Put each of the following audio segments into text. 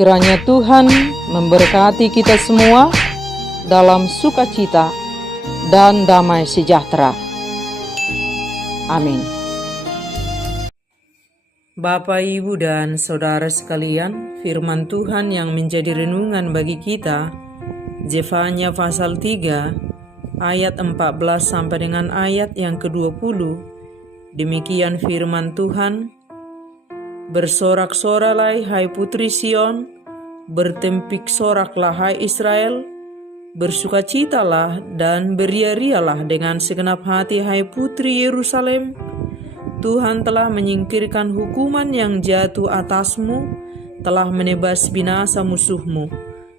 Kiranya Tuhan memberkati kita semua dalam sukacita dan damai sejahtera. Amin. Bapak, Ibu, dan Saudara sekalian, firman Tuhan yang menjadi renungan bagi kita, Zefanya pasal 3, ayat 14 sampai dengan ayat yang ke-20. Demikian firman Tuhan. Bersorak-soraklah hai putri Sion, bertempik soraklah hai Israel, bersukacitalah dan beria-rialah dengan segenap hati hai putri Yerusalem. Tuhan telah menyingkirkan hukuman yang jatuh atasmu, telah menebas binasa musuhmu.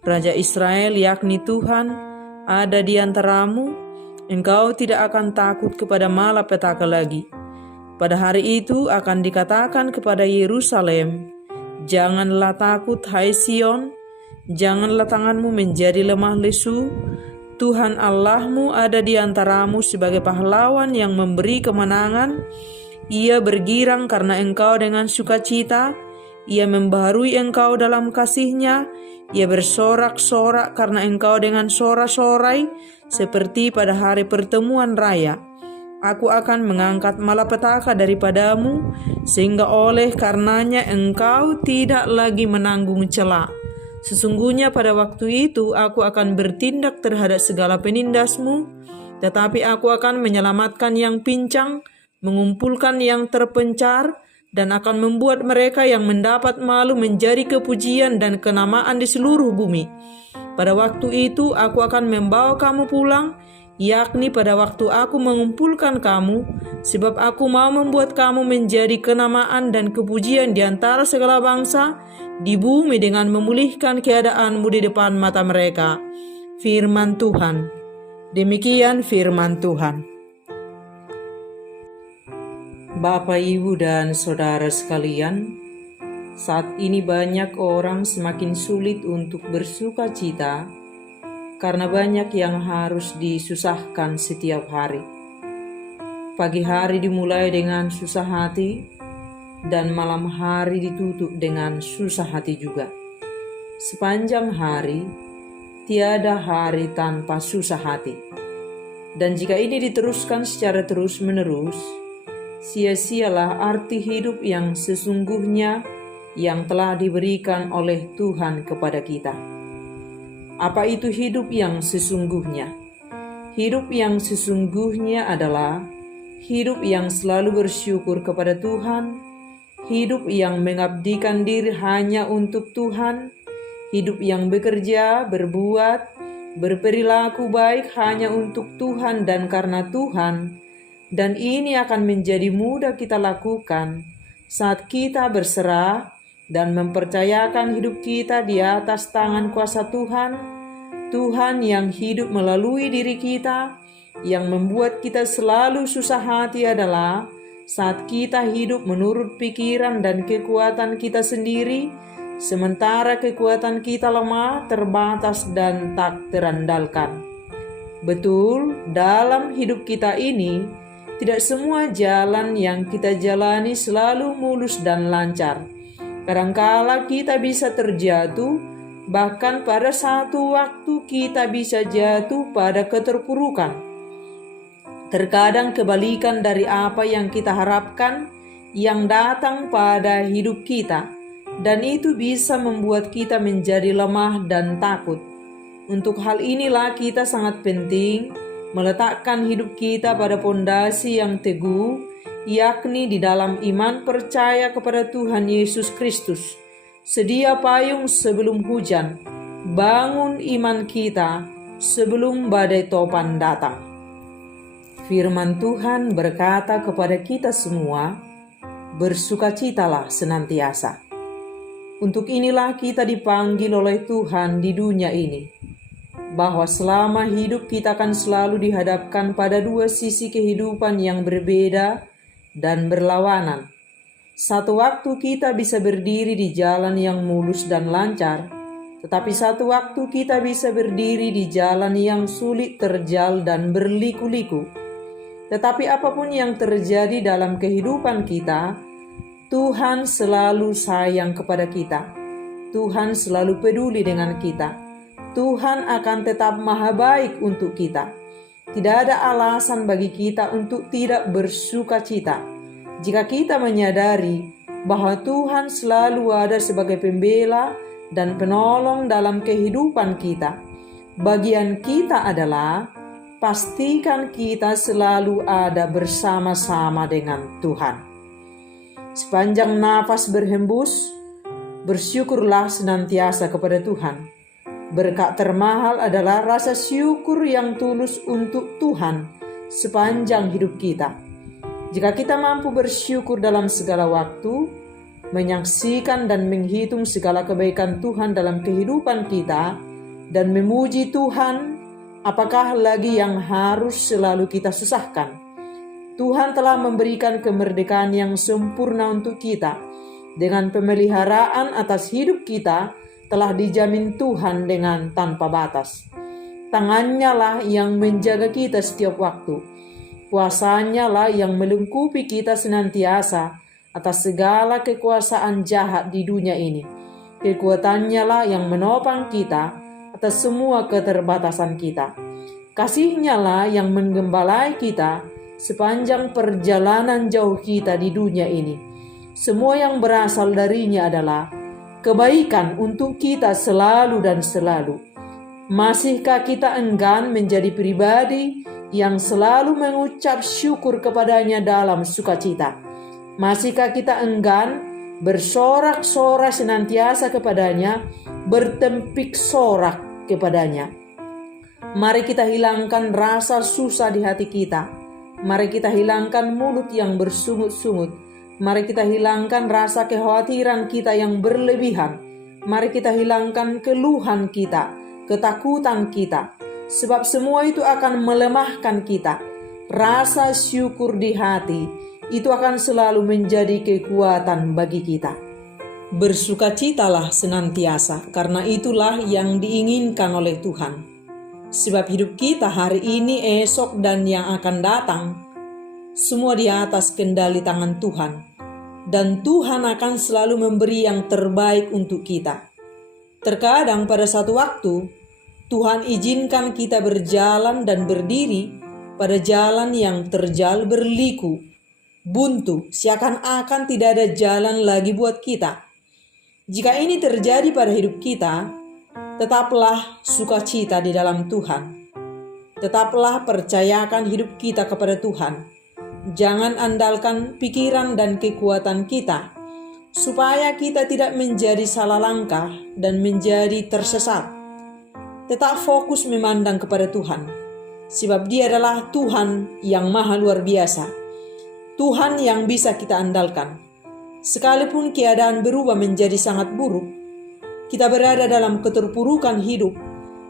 Raja Israel, yakni Tuhan, ada di antaramu. Engkau tidak akan takut kepada malapetaka lagi. Pada hari itu akan dikatakan kepada Yerusalem, janganlah takut hai Sion, janganlah tanganmu menjadi lemah lesu. Tuhan Allahmu ada di antaramu sebagai pahlawan yang memberi kemenangan. Ia bergirang karena engkau dengan sukacita, ia membaharui engkau dalam kasih-Nya, ia bersorak-sorak karena engkau dengan sorak-sorai, seperti pada hari pertemuan raya. Aku akan mengangkat malapetaka daripadamu, sehingga oleh karenanya engkau tidak lagi menanggung cela. Sesungguhnya pada waktu itu aku akan bertindak terhadap segala penindasmu, tetapi aku akan menyelamatkan yang pincang, mengumpulkan yang terpencar, dan akan membuat mereka yang mendapat malu menjadi kepujian dan kenamaan di seluruh bumi. Pada waktu itu aku akan membawa kamu pulang, yakni pada waktu aku mengumpulkan kamu, sebab aku mau membuat kamu menjadi kenamaan dan kepujian di antara segala bangsa di bumi dengan memulihkan keadaanmu di depan mata mereka. Firman Tuhan. Demikian firman Tuhan. Bapak, Ibu, dan Saudara sekalian, saat ini banyak orang semakin sulit untuk bersuka cita karena banyak yang harus disusahkan setiap hari. Pagi hari dimulai dengan susah hati, dan malam hari ditutup dengan susah hati juga. Sepanjang hari, tiada hari tanpa susah hati. Dan jika ini diteruskan secara terus-menerus, sia-sialah arti hidup yang sesungguhnya yang telah diberikan oleh Tuhan kepada kita. Apa itu hidup yang sesungguhnya? Hidup yang sesungguhnya adalah hidup yang selalu bersyukur kepada Tuhan, hidup yang mengabdikan diri hanya untuk Tuhan, hidup yang bekerja, berbuat, berperilaku baik hanya untuk Tuhan dan karena Tuhan. Dan ini akan menjadi mudah kita lakukan saat kita berserah dan mempercayakan hidup kita di atas tangan kuasa Tuhan, Tuhan yang hidup melalui diri kita. Yang membuat kita selalu susah hati adalah saat kita hidup menurut pikiran dan kekuatan kita sendiri, sementara kekuatan kita lemah, terbatas, dan tak terandalkan. Betul, dalam hidup kita ini, tidak semua jalan yang kita jalani selalu mulus dan lancar. Kadangkala kita bisa terjatuh, bahkan pada satu waktu kita bisa jatuh pada keterpurukan. Terkadang kebalikan dari apa yang kita harapkan yang datang pada hidup kita, dan itu bisa membuat kita menjadi lemah dan takut. Untuk hal inilah kita sangat penting meletakkan hidup kita pada pondasi yang teguh, yakni di dalam iman percaya kepada Tuhan Yesus Kristus. Sedia payung sebelum hujan, bangun iman kita sebelum badai topan datang. Firman Tuhan berkata kepada kita semua, bersukacitalah senantiasa. Untuk inilah kita dipanggil oleh Tuhan di dunia ini, bahwa selama hidup kita akan selalu dihadapkan pada dua sisi kehidupan yang berbeda dan berlawanan. Satu waktu kita bisa berdiri di jalan yang mulus dan lancar, tetapi satu waktu kita bisa berdiri di jalan yang sulit terjal dan berliku-liku. Tetapi apapun yang terjadi dalam kehidupan kita, Tuhan selalu sayang kepada kita. Tuhan selalu peduli dengan kita. Tuhan akan tetap maha baik untuk kita. Tidak ada alasan bagi kita untuk tidak bersuka cita jika kita menyadari bahwa Tuhan selalu ada sebagai pembela dan penolong dalam kehidupan kita. Bagian kita adalah pastikan kita selalu ada bersama-sama dengan Tuhan. Sepanjang nafas berhembus, bersyukurlah senantiasa kepada Tuhan. Berkat termahal adalah rasa syukur yang tulus untuk Tuhan sepanjang hidup kita. Jika kita mampu bersyukur dalam segala waktu, menyaksikan dan menghitung segala kebaikan Tuhan dalam kehidupan kita, dan memuji Tuhan, apakah lagi yang harus selalu kita susahkan? Tuhan telah memberikan kemerdekaan yang sempurna untuk kita. Dengan pemeliharaan atas hidup kita telah dijamin Tuhan dengan tanpa batas. Tangannya lah yang menjaga kita setiap waktu. Kuasanya lah yang melengkapi kita senantiasa atas segala kekuasaan jahat di dunia ini. Kekuatannya lah yang menopang kita atas semua keterbatasan kita. Kasih-Nya lah yang menggembalai kita sepanjang perjalanan jauh kita di dunia ini. Semua yang berasal darinya adalah kebaikan untuk kita selalu dan selalu. Masihkah kita enggan menjadi pribadi yang selalu mengucap syukur kepadanya dalam sukacita? Masihkah kita enggan bersorak-sorai senantiasa kepadanya, bertempik sorak kepadanya? Mari kita hilangkan rasa susah di hati kita. Mari kita hilangkan mulut yang bersungut-sungut. Mari kita hilangkan rasa kekhawatiran kita yang berlebihan. Mari kita hilangkan keluhan kita, ketakutan kita. Sebab semua itu akan melemahkan kita. Rasa syukur di hati itu akan selalu menjadi kekuatan bagi kita. Bersukacitalah senantiasa, karena itulah yang diinginkan oleh Tuhan. Sebab hidup kita hari ini, esok, dan yang akan datang, semua di atas kendali tangan Tuhan. Dan Tuhan akan selalu memberi yang terbaik untuk kita. Terkadang pada satu waktu, Tuhan izinkan kita berjalan dan berdiri pada jalan yang terjal berliku, buntu, seakan-akan tidak ada jalan lagi buat kita. Jika ini terjadi pada hidup kita, tetaplah sukacita di dalam Tuhan. Tetaplah percayakan hidup kita kepada Tuhan. Jangan andalkan pikiran dan kekuatan kita, supaya kita tidak menjadi salah langkah dan menjadi tersesat. Tetap fokus memandang kepada Tuhan, sebab Dia adalah Tuhan yang maha luar biasa. Tuhan yang bisa kita andalkan. Sekalipun keadaan berubah menjadi sangat buruk, kita berada dalam keterpurukan hidup.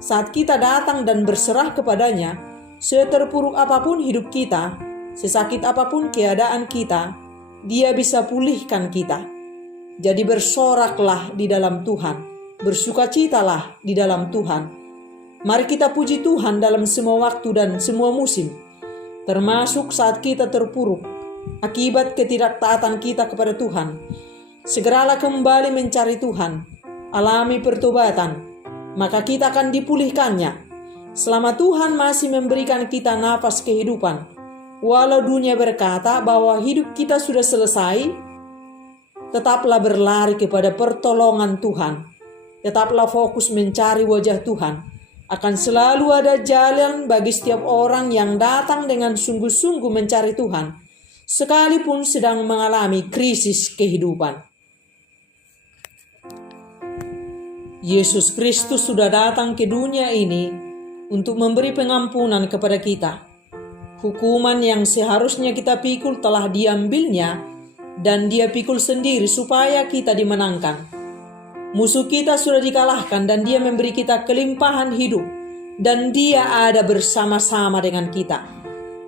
Saat kita datang dan berserah kepadanya, seterpuruk apapun hidup kita, sesakit apapun keadaan kita, Dia bisa pulihkan kita. Jadi bersoraklah di dalam Tuhan, bersukacitalah di dalam Tuhan. Mari kita puji Tuhan dalam semua waktu dan semua musim, termasuk saat kita terpuruk akibat ketidaktaatan kita kepada Tuhan. Segeralah kembali mencari Tuhan, alami pertobatan, maka kita akan dipulihkannya. Selama Tuhan masih memberikan kita nafas kehidupan, walau dunia berkata bahwa hidup kita sudah selesai, tetaplah berlari kepada pertolongan Tuhan. Tetaplah fokus mencari wajah Tuhan. Akan selalu ada jalan bagi setiap orang yang datang dengan sungguh-sungguh mencari Tuhan, sekalipun sedang mengalami krisis kehidupan. Yesus Kristus sudah datang ke dunia ini untuk memberi pengampunan kepada kita. Hukuman yang seharusnya kita pikul telah diambilnya, dan Dia pikul sendiri supaya kita dimenangkan. Musuh kita sudah dikalahkan dan Dia memberi kita kelimpahan hidup, dan Dia ada bersama-sama dengan kita.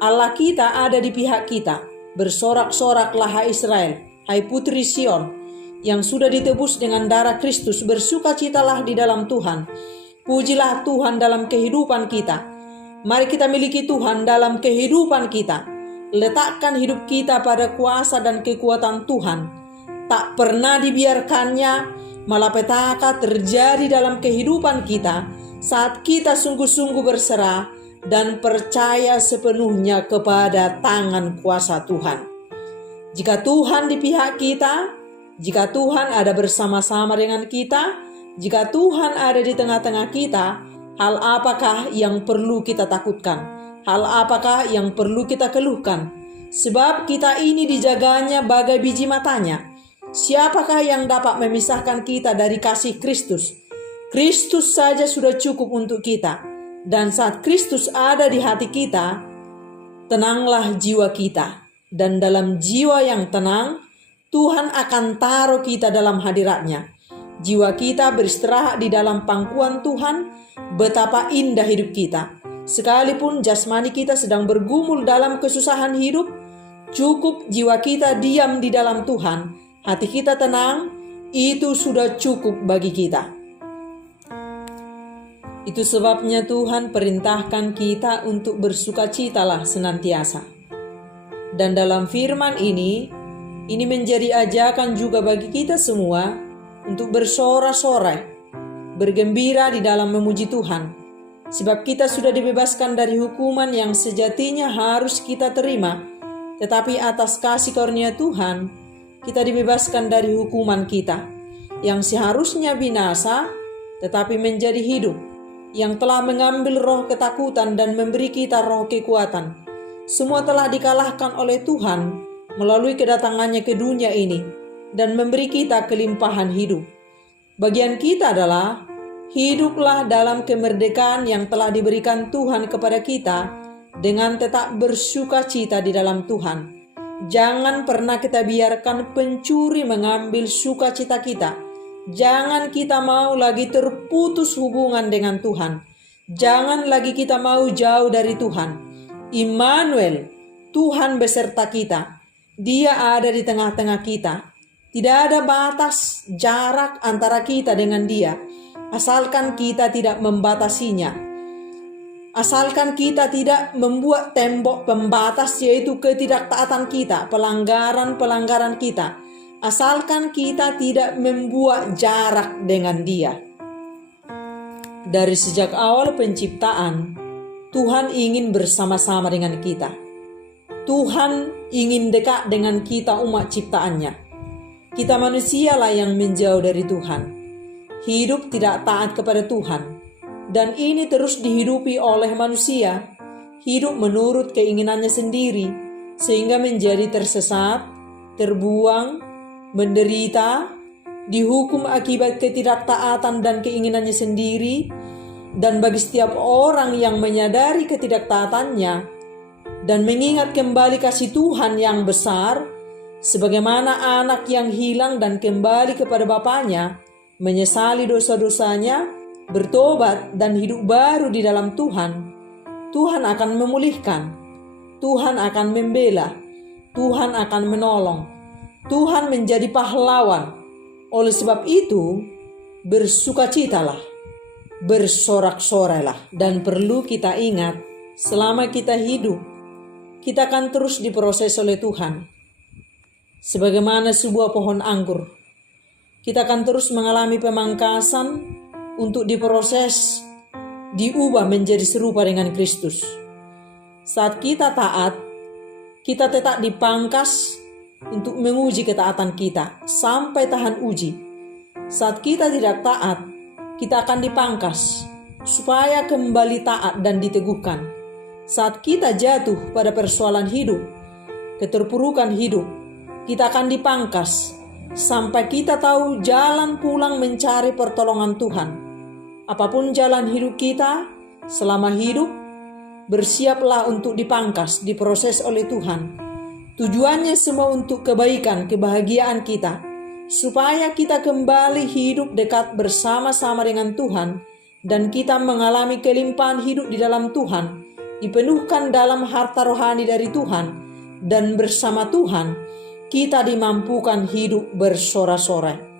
Allah kita ada di pihak kita. Bersorak-soraklah hai Israel, hai putri Sion, yang sudah ditebus dengan darah Kristus. Bersukacitalah di dalam Tuhan. Pujilah Tuhan dalam kehidupan kita. Mari kita miliki Tuhan dalam kehidupan kita. Letakkan hidup kita pada kuasa dan kekuatan Tuhan. Tak pernah dibiarkannya malapetaka terjadi dalam kehidupan kita saat kita sungguh-sungguh berserah dan percaya sepenuhnya kepada tangan kuasa Tuhan. Jika Tuhan di pihak kita, jika Tuhan ada bersama-sama dengan kita, jika Tuhan ada di tengah-tengah kita, hal apakah yang perlu kita takutkan? Hal apakah yang perlu kita keluhkan? Sebab kita ini dijaganya bagai biji matanya. Siapakah yang dapat memisahkan kita dari kasih Kristus? Kristus saja sudah cukup untuk kita. Dan saat Kristus ada di hati kita, tenanglah jiwa kita. Dan dalam jiwa yang tenang, Tuhan akan taruh kita dalam hadirat-Nya. Jiwa kita beristirahat di dalam pangkuan Tuhan. Betapa indah hidup kita. Sekalipun jasmani kita sedang bergumul dalam kesusahan hidup, cukup jiwa kita diam di dalam Tuhan. Hati kita tenang, itu sudah cukup bagi kita. Itu sebabnya Tuhan perintahkan kita untuk bersukacitalah senantiasa. Dan dalam firman ini menjadi ajakan juga bagi kita semua untuk bersorak-sorai, bergembira di dalam memuji Tuhan. Sebab kita sudah dibebaskan dari hukuman yang sejatinya harus kita terima. Tetapi atas kasih karunia Tuhan, kita dibebaskan dari hukuman kita, yang seharusnya binasa, tetapi menjadi hidup, yang telah mengambil roh ketakutan dan memberi kita roh kekuatan. Semua telah dikalahkan oleh Tuhan melalui kedatangannya ke dunia ini dan memberi kita kelimpahan hidup. Bagian kita adalah hiduplah dalam kemerdekaan yang telah diberikan Tuhan kepada kita dengan tetap bersukacita di dalam Tuhan. Jangan pernah kita biarkan pencuri mengambil sukacita kita. Jangan kita mau lagi terputus hubungan dengan Tuhan. Jangan lagi kita mau jauh dari Tuhan. Immanuel, Tuhan beserta kita. Dia ada di tengah-tengah kita. Tidak ada batas jarak antara kita dengan Dia, asalkan kita tidak membatasinya. Asalkan kita tidak membuat tembok pembatas, yaitu ketidaktaatan kita, pelanggaran-pelanggaran kita. Asalkan kita tidak membuat jarak dengan Dia. Dari sejak awal penciptaan, Tuhan ingin bersama-sama dengan kita. Tuhan ingin dekat dengan kita umat ciptaannya. Kita manusialah yang menjauh dari Tuhan. Hidup tidak taat kepada Tuhan. Dan ini terus dihidupi oleh manusia. Hidup menurut keinginannya sendiri. Sehingga menjadi tersesat, terbuang, menderita, dihukum akibat ketidaktaatan dan keinginannya sendiri. Dan bagi setiap orang yang menyadari ketidaktaatannya dan mengingat kembali kasih Tuhan yang besar, sebagaimana anak yang hilang dan kembali kepada bapaknya, menyesali dosa-dosanya, bertobat dan hidup baru di dalam Tuhan, Tuhan akan memulihkan, Tuhan akan membela, Tuhan akan menolong, Tuhan menjadi pahlawan. Oleh sebab itu, bersukacitalah, bersorak-sorailah. Dan perlu kita ingat, selama kita hidup, kita akan terus diproses oleh Tuhan. Sebagaimana sebuah pohon anggur, kita akan terus mengalami pemangkasan untuk diproses, diubah menjadi serupa dengan Kristus. Saat kita taat, kita tetap dipangkas untuk menguji ketaatan kita sampai tahan uji. Saat kita tidak taat, kita akan dipangkas supaya kembali taat dan diteguhkan. Saat kita jatuh pada persoalan hidup, keterpurukan hidup, kita akan dipangkas sampai kita tahu jalan pulang mencari pertolongan Tuhan. Apapun jalan hidup kita, selama hidup, bersiaplah untuk dipangkas, diproses oleh Tuhan. Tujuannya semua untuk kebaikan, kebahagiaan kita, supaya kita kembali hidup dekat bersama-sama dengan Tuhan dan kita mengalami kelimpahan hidup di dalam Tuhan, dipenuhkan dalam harta rohani dari Tuhan, dan bersama Tuhan kita dimampukan hidup bersorak-sorai.